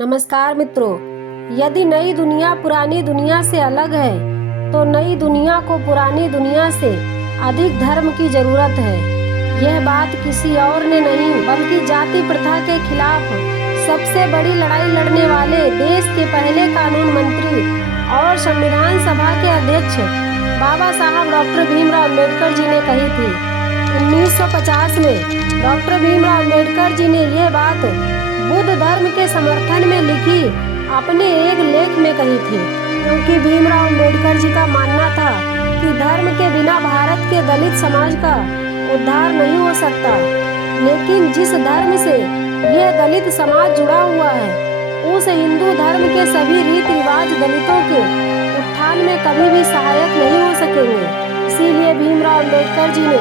नमस्कार मित्रों, यदि नई दुनिया पुरानी दुनिया से अलग है तो नई दुनिया को पुरानी दुनिया से अधिक धर्म की जरूरत है। यह बात किसी और ने नहीं बल्कि जाति प्रथा के खिलाफ सबसे बड़ी लड़ाई लड़ने वाले देश के पहले कानून मंत्री और संविधान सभा के अध्यक्ष बाबा साहब डॉक्टर भीमराव अम्बेडकर जी ने कही थी। 1950 में डॉक्टर भीमराव अम्बेडकर जी ने यह बात बुद्ध धर्म के समर्थन में लिखी अपने एक लेख में कही थी, क्योंकि भीमराव अम्बेडकर जी का मानना था कि धर्म के बिना भारत के दलित समाज का उद्धार नहीं हो सकता। लेकिन जिस धर्म से यह दलित समाज जुड़ा हुआ है, उस हिंदू धर्म के सभी रीति रिवाज दलितों के उत्थान में कभी भी सहायक नहीं हो सकेंगे। इसीलिए भीमराव अम्बेडकर जी ने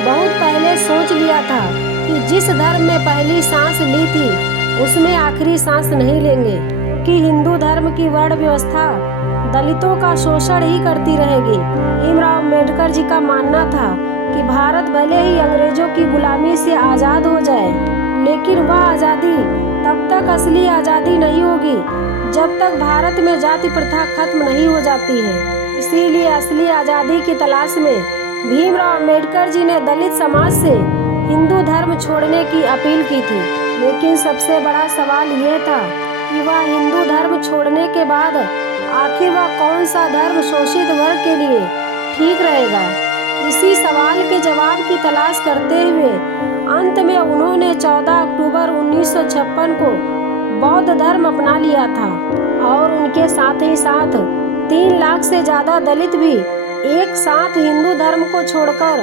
बहुत पहले सोच लिया था कि जिस धर्म में पहली सांस ली थी उसमें आखिरी सांस नहीं लेंगे, कि हिंदू धर्म की वर्ण व्यवस्था दलितों का शोषण ही करती रहेगी। भीमराव अम्बेडकर जी का मानना था कि भारत भले ही अंग्रेजों की गुलामी से आज़ाद हो जाए, लेकिन वह आज़ादी तब तक असली आज़ादी नहीं होगी जब तक भारत में जाति प्रथा खत्म नहीं हो जाती है। इसीलिए असली आज़ादी की तलाश में भीमराव अम्बेडकर जी ने दलित समाज से हिंदू धर्म छोड़ने की अपील की थी। लेकिन सबसे बड़ा सवाल ये था कि वह हिंदू धर्म छोड़ने के बाद आखिर वह कौन सा धर्म शोषित वर्ग के लिए ठीक रहेगा। इसी सवाल के जवाब की तलाश करते हुए अंत में उन्होंने 14 अक्टूबर 1956 को बौद्ध धर्म अपना लिया था और उनके साथ ही साथ 3 लाख से ज़्यादा दलित भी एक साथ हिंदू धर्म को छोड़कर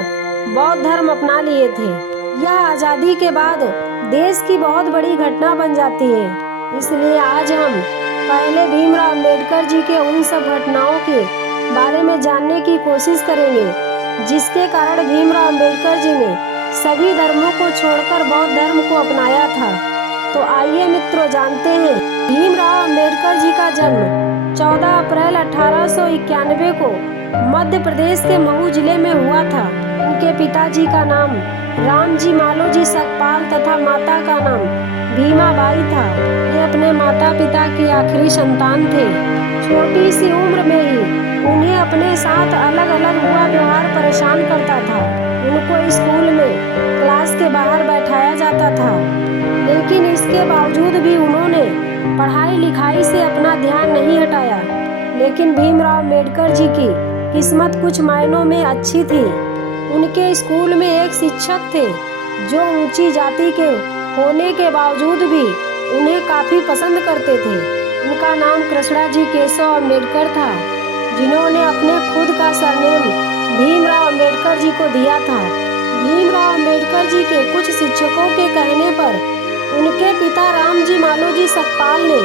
बौद्ध धर्म अपना लिए थे। यह आज़ादी के बाद देश की बहुत बड़ी घटना बन जाती है। इसलिए आज हम पहले भीमराव अम्बेडकर जी के उन सब घटनाओं के बारे में जानने की कोशिश करेंगे जिसके कारण भीमराव अम्बेडकर जी ने सभी धर्मों को छोड़कर बौद्ध धर्म को अपनाया था। तो आइए मित्रों, जानते हैं भीमराव अम्बेडकर जी का जन्म 14 अप्रैल 1891 को मध्य प्रदेश के महू जिले में हुआ था। उनके पिताजी का नाम रामजी मालोजी सकपाल तथा माता का नाम भीमाबाई था। ये अपने माता पिता की आखिरी संतान थे। छोटी सी उम्र में ही उन्हें अपने साथ अलग अलग हुआ व्यवहार परेशान करता था। उनको स्कूल में क्लास के बाहर बैठाया जाता था, लेकिन इसके बावजूद भी उन्होंने पढ़ाई लिखाई से अपना ध्यान नहीं हटाया। लेकिन भीमराव अम्बेडकर जी की किस्मत कुछ मायनों में अच्छी थी। उनके स्कूल में एक शिक्षक थे जो ऊंची जाति के होने के बावजूद भी उन्हें काफ़ी पसंद करते थे। उनका नाम कृष्णाजी केशव अम्बेडकर था, जिन्होंने अपने खुद का सरनेम भीमराव अम्बेडकर जी को दिया था। भीमराव अम्बेडकर जी के कुछ शिक्षकों के कहने पर उनके पिता रामजी मालोजी सकपाल ने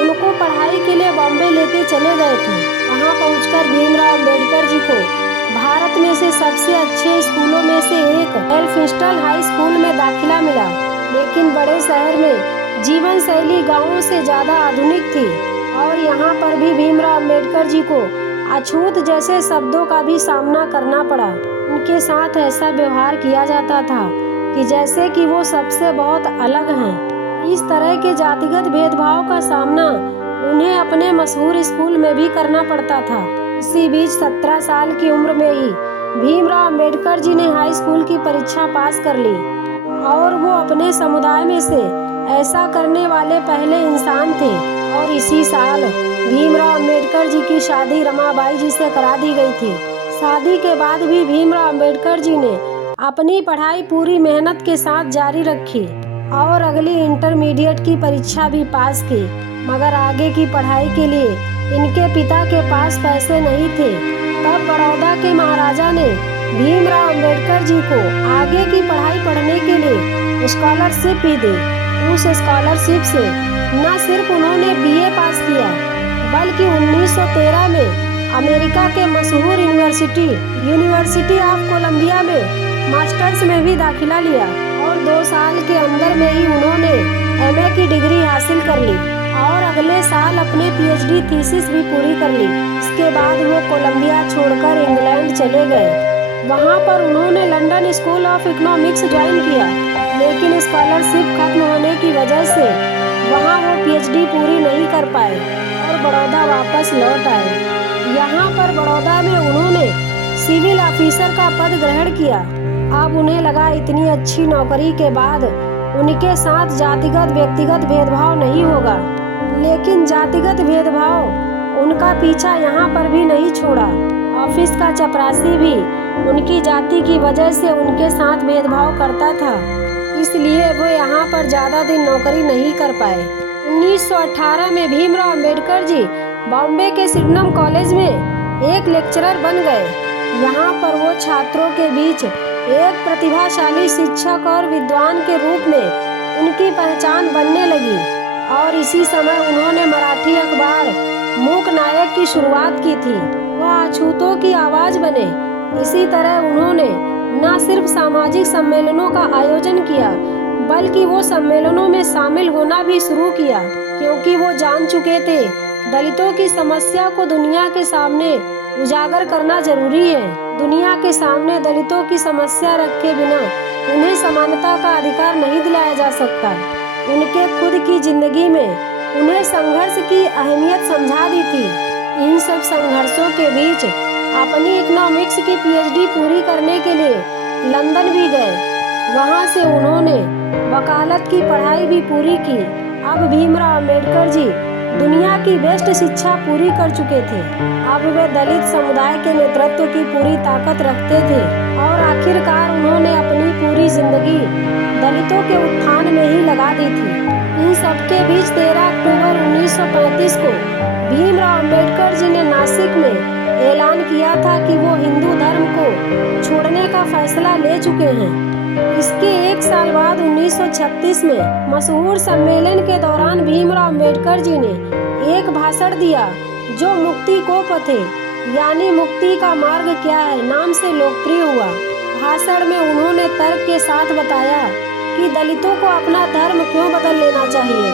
उनको पढ़ाई के लिए बॉम्बे लेके चले गए थे। वहाँ पहुँचकर भीमराव अम्बेडकर जी को भारत में से सबसे अच्छे स्कूलों में से एक एल्फिंस्टन हाई स्कूल में दाखिला मिला। लेकिन बड़े शहर में जीवन शैली गाँवों से ज़्यादा आधुनिक थी और यहाँ पर भी भीमराव अम्बेडकर जी को अछूत जैसे शब्दों का भी सामना करना पड़ा। उनके साथ ऐसा व्यवहार किया जाता था कि जैसे कि वो सबसे बहुत अलग हैं। इस तरह के जातिगत भेदभाव का सामना उन्हें अपने मशहूर स्कूल में भी करना पड़ता था। इसी बीच 17 साल की उम्र में ही भीमराव अम्बेडकर जी ने हाई स्कूल की परीक्षा पास कर ली और वो अपने समुदाय में से ऐसा करने वाले पहले इंसान थे। और इसी साल भीमराव अम्बेडकर जी की शादी रमाबाई जी से करा दी गई थी। शादी के बाद भी भीमराव अम्बेडकर जी ने अपनी पढ़ाई पूरी मेहनत के साथ जारी रखी और अगली इंटरमीडिएट की परीक्षा भी पास की। मगर आगे की पढ़ाई के लिए इनके पिता के पास पैसे नहीं थे। तब बड़ौदा के महाराजा ने भीमराव अम्बेडकर जी को आगे की पढ़ाई पढ़ने के लिए स्कॉलरशिप भी दी। उस स्कॉलरशिप से न सिर्फ उन्होंने बीए पास किया, बल्कि 1913 में अमेरिका के मशहूर यूनिवर्सिटी ऑफ कोलंबिया में मास्टर्स में भी दाखिला लिया और 2 साल के अंदर में ही उन्होंने एमए की डिग्री हासिल कर ली और अगले साल अपने पीएचडी थीसिस भी पूरी कर ली। इसके बाद वो कोलंबिया छोड़कर इंग्लैंड चले गए। वहाँ पर उन्होंने London school of economics join किया। लेकिन स्कॉलरशिप खत्म होने की वजह से वहाँ वो पीएचडी पूरी नहीं कर पाए और बड़ौदा वापस लौट आए। यहाँ पर बड़ौदा में उन्होंने सिविल ऑफिसर का पद ग्रहण किया। अब उन्हें लगा इतनी अच्छी नौकरी के बाद उनके साथ जातिगत व्यक्तिगत भेदभाव नहीं होगा, लेकिन जातिगत भेदभाव उनका पीछा यहाँ पर भी नहीं छोड़ा। ऑफिस का चपरासी भी उनकी जाति की वजह से उनके साथ भेदभाव करता था, इसलिए वो यहाँ पर ज़्यादा दिन नौकरी नहीं कर पाए। 1918 में भीमराव अंबेडकर जी बॉम्बे के सिडनम कॉलेज में एक लेक्चरर बन गए। यहाँ पर वो छात्रों के बीच एक प्रतिभाशाली शिक्षक और विद्वान के रूप में उनकी पहचान बनने लगी और इसी समय उन्होंने मराठी अखबार मूक नायक की शुरुआत की थी। वह अछूतों की आवाज़ बने। इसी तरह उन्होंने न सिर्फ सामाजिक सम्मेलनों का आयोजन किया, बल्कि वो सम्मेलनों में शामिल होना भी शुरू किया, क्योंकि वो जान चुके थे दलितों की समस्या को दुनिया के सामने उजागर करना जरूरी है। दुनिया के सामने दलितों की समस्या रखे बिना उन्हें समानता का अधिकार नहीं दिलाया जा सकता। उनके खुद की जिंदगी में उन्हें संघर्ष की अहमियत समझा दी थी। इन सब संघर्षों के बीच अपनी इकोनॉमिक्स की पीएचडी पूरी करने के लिए लंदन भी गए। वहां से उन्होंने वकालत की पढ़ाई भी पूरी की। अब भीमराव अंबेडकर जी दुनिया की बेस्ट शिक्षा पूरी कर चुके थे। अब वे दलित समुदाय के नेतृत्व की पूरी ताकत रखते थे और आखिरकार उन्होंने अपनी पूरी जिंदगी दलितों के उत्थान में ही लगा दी थी। इन सबके बीच 13 अक्टूबर 1935 को भीमराव अंबेडकर जी ने नासिक में ऐलान किया था कि वो हिंदू धर्म को छोड़ने का फैसला ले चुके हैं। इसके एक साल बाद 1936 में मशहूर सम्मेलन के दौरान भीमराव अंबेडकर जी ने एक भाषण दिया जो मुक्ति को पथे यानी मुक्ति का मार्ग क्या है नाम से लोकप्रिय हुआ। भाषण में उन्होंने तर्क के साथ बताया कि दलितों को अपना धर्म क्यों बदल लेना चाहिए।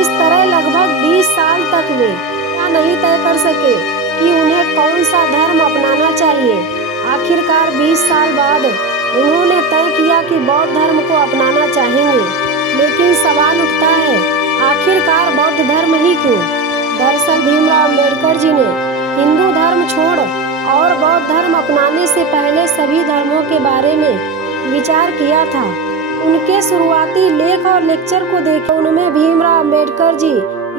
इस तरह लगभग 20 साल तक वे क्या नहीं तय कर सके कि उन्हें कौन सा धर्म अपनाना चाहिए। आखिरकार 20 साल बाद उन्होंने तय किया कि बौद्ध धर्म को अपनाना चाहेंगे। लेकिन सवाल उठता है, आखिरकार बौद्ध धर्म ही क्यों? दरअसल भीमराव अंबेडकर जी ने हिंदू धर्म छोड़ और बौद्ध धर्म अपनाने से पहले सभी धर्मों के बारे में विचार किया था। उनके शुरुआती लेख और लेक्चर को देखकर उनमें भीमराव अंबेडकर जी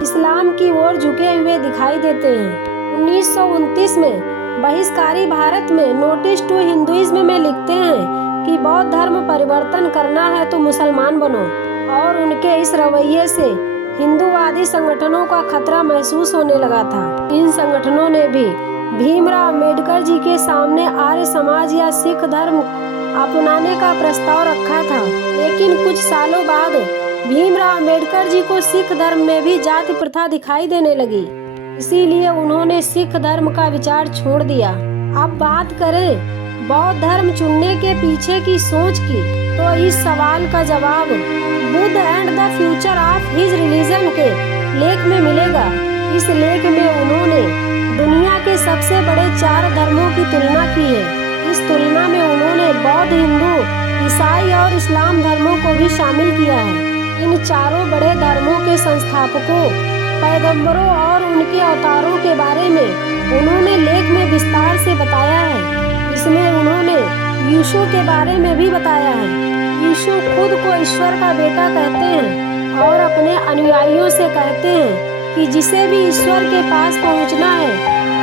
इस्लाम की ओर झुके हुए दिखाई देते हैं। 1929 में बहिष्कारी भारत में नोटिस टू हिंदुइज्म में लिखते हैं कि बौद्ध धर्म परिवर्तन करना है तो मुसलमान बनो, और उनके इस रवैये से हिंदूवादी संगठनों का खतरा महसूस होने लगा था। इन संगठनों ने भी भीमराव अंबेडकर जी के सामने आर्य समाज या सिख धर्म अपनाने का प्रस्ताव रखा था, लेकिन कुछ सालों बाद भीमराव अंबेडकर जी को सिख धर्म में भी जाति प्रथा दिखाई देने लगी, इसीलिए उन्होंने सिख धर्म का विचार छोड़ दिया। अब बात करें बौद्ध धर्म चुनने के पीछे की सोच की, तो इस सवाल का जवाब Buddha and the future of his religion के लेख में मिलेगा। इस लेख में उन्होंने दुनिया के सबसे बड़े 4 धर्मों की तुलना की है। इस तुलना में उन्होंने बौद्ध, हिंदू, ईसाई और इस्लाम धर्मों को भी शामिल किया है। इन चारों बड़े धर्मों के संस्थापकों, पैगंबरों और उनके अवतारों के बारे में उन्होंने लेख में विस्तार से बताया है। इसमें उन्होंने यीशु के बारे में भी बताया है। यीशु खुद को ईश्वर का बेटा कहते हैं और अपने अनुयायियों से कहते हैं कि जिसे भी ईश्वर के पास पहुंचना है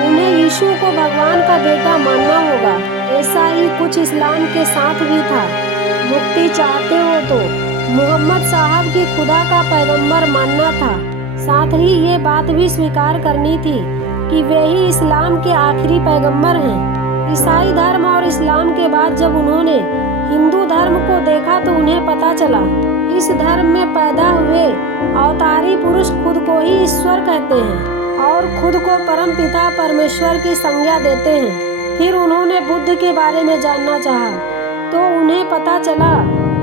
उन्हें यीशु को भगवान का बेटा मानना होगा। ऐसा ही कुछ इस्लाम के साथ भी था। मुक्ति चाहते हो तो मोहम्मद साहब की खुदा का पैगंबर मानना था। साथ ही ये बात भी स्वीकार करनी थी कि वे ही इस्लाम के आखिरी पैगंबर हैं। ईसाई धर्म और इस्लाम के बाद जब उन्होंने हिंदू धर्म को देखा तो उन्हें पता चला इस धर्म में पैदा हुए अवतारी पुरुष खुद को ही ईश्वर कहते हैं और खुद को परमपिता परमेश्वर की संज्ञा देते हैं। फिर उन्होंने बुद्ध के बारे में जानना चाहा तो उन्हें पता चला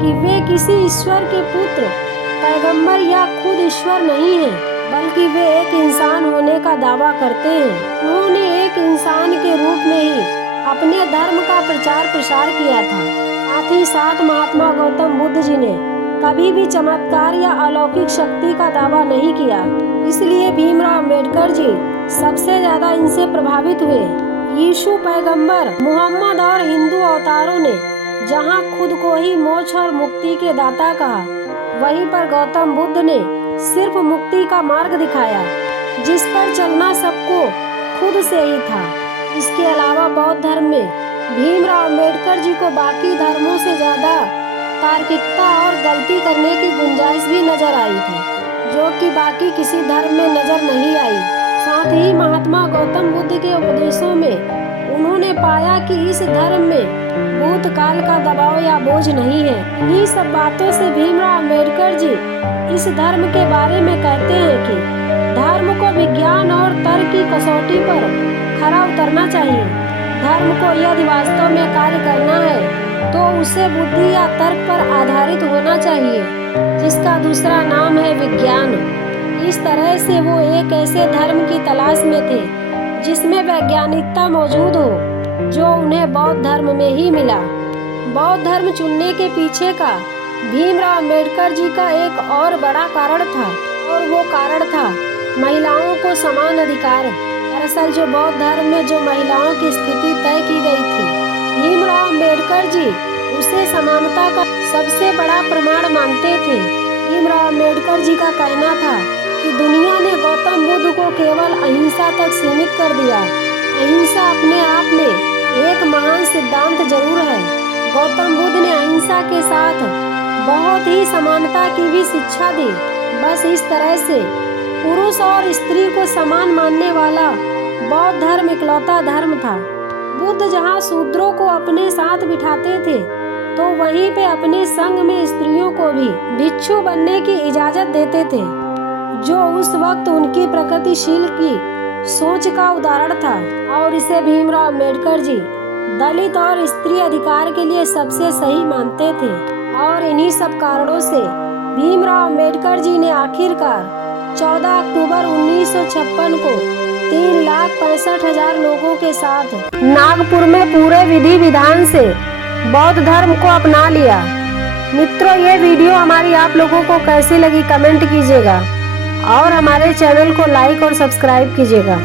कि वे किसी ईश्वर के पुत्र, पैगंबर या खुद ईश्वर नहीं हैं, बल्कि वे एक इंसान होने का दावा करते हैं। उन्होंने एक इंसान के रूप में ही अपने धर्म का प्रचार प्रसार किया था। साथ ही साथ महात्मा गौतम बुद्ध जी ने कभी भी चमत्कार या अलौकिक शक्ति का दावा नहीं किया। इसलिए भीमराव अम्बेडकर जी सबसे ज्यादा इनसे प्रभावित हुए। यीशु पैगंबर, मोहम्मद और हिंदू अवतारों ने जहां खुद को ही मोक्ष और मुक्ति के दाता कहा, वहीं पर गौतम बुद्ध ने सिर्फ मुक्ति का मार्ग दिखाया, जिस पर चलना सबको खुद से ही था। इसके अलावा बौद्ध धर्म में भीमराव अम्बेडकर जी को बाकी धर्मों से ज्यादा तार्किकता और गलती करने की गुंजाइश भी नजर आई थी, जो कि बाकी किसी धर्म में नजर नहीं आई। साथ ही महात्मा गौतम बुद्ध के उपदेशों में उन्होंने पाया कि इस धर्म में भूतकाल का दबाव या बोझ नहीं है। इन्हीं सब बातों से भीमराव अम्बेडकर जी इस धर्म के बारे में कहते हैं कि धर्म को विज्ञान और तर्क की कसौटी पर खरा उतरना चाहिए। धर्म को यदि वास्तव में कार्य करना है तो उसे बुद्धि या तर्क पर आधारित होना चाहिए, जिसका दूसरा नाम है विज्ञान। इस तरह से वो एक ऐसे धर्म की तलाश में थे जिसमें वैज्ञानिकता मौजूद हो, जो उन्हें बौद्ध धर्म में ही मिला। बौद्ध धर्म चुनने के पीछे का भीमराव अम्बेडकर जी का एक और बड़ा कारण था, और वो कारण था महिलाओं को समान अधिकार। दरअसल जो बौद्ध धर्म में जो महिलाओं की स्थिति तय की गई थी, भीमराव अम्बेडकर जी उसे समानता का सबसे बड़ा प्रमाण मानते थे। भीमराव अम्बेडकर जी का कहना था कि दुनिया ने गौतम बुद्ध को केवल अहिंसा तक सीमित कर दिया। अहिंसा अपने आप में एक महान सिद्धांत जरूर है। गौतम बुद्ध ने अहिंसा के साथ बहुत ही समानता की भी शिक्षा दी। बस इस तरह से पुरुष और स्त्री को समान मानने वाला बौद्ध धर्म इकलौता धर्म था। बुद्ध जहाँ शूद्रों को अपने साथ बिठाते थे, तो वहीं पे अपने संग में स्त्रियों को भी भिक्षु बनने की इजाजत देते थे, जो उस वक्त उनकी प्रगतिशील की सोच का उदाहरण था। और इसे भीमराव अम्बेडकर जी दलित और स्त्री अधिकार के लिए सबसे सही मानते थे। और इन्हीं सब कारणों से भीमराव अम्बेडकर जी ने आखिरकार 14 अक्टूबर 1956 को 3,65,000 लोगों के साथ नागपुर में पूरे विधि विधान से बौद्ध धर्म को अपना लिया। मित्रों, ये वीडियो हमारी आप लोगों को कैसी लगी कमेंट कीजिएगा, और हमारे चैनल को लाइक और सब्सक्राइब कीजिएगा।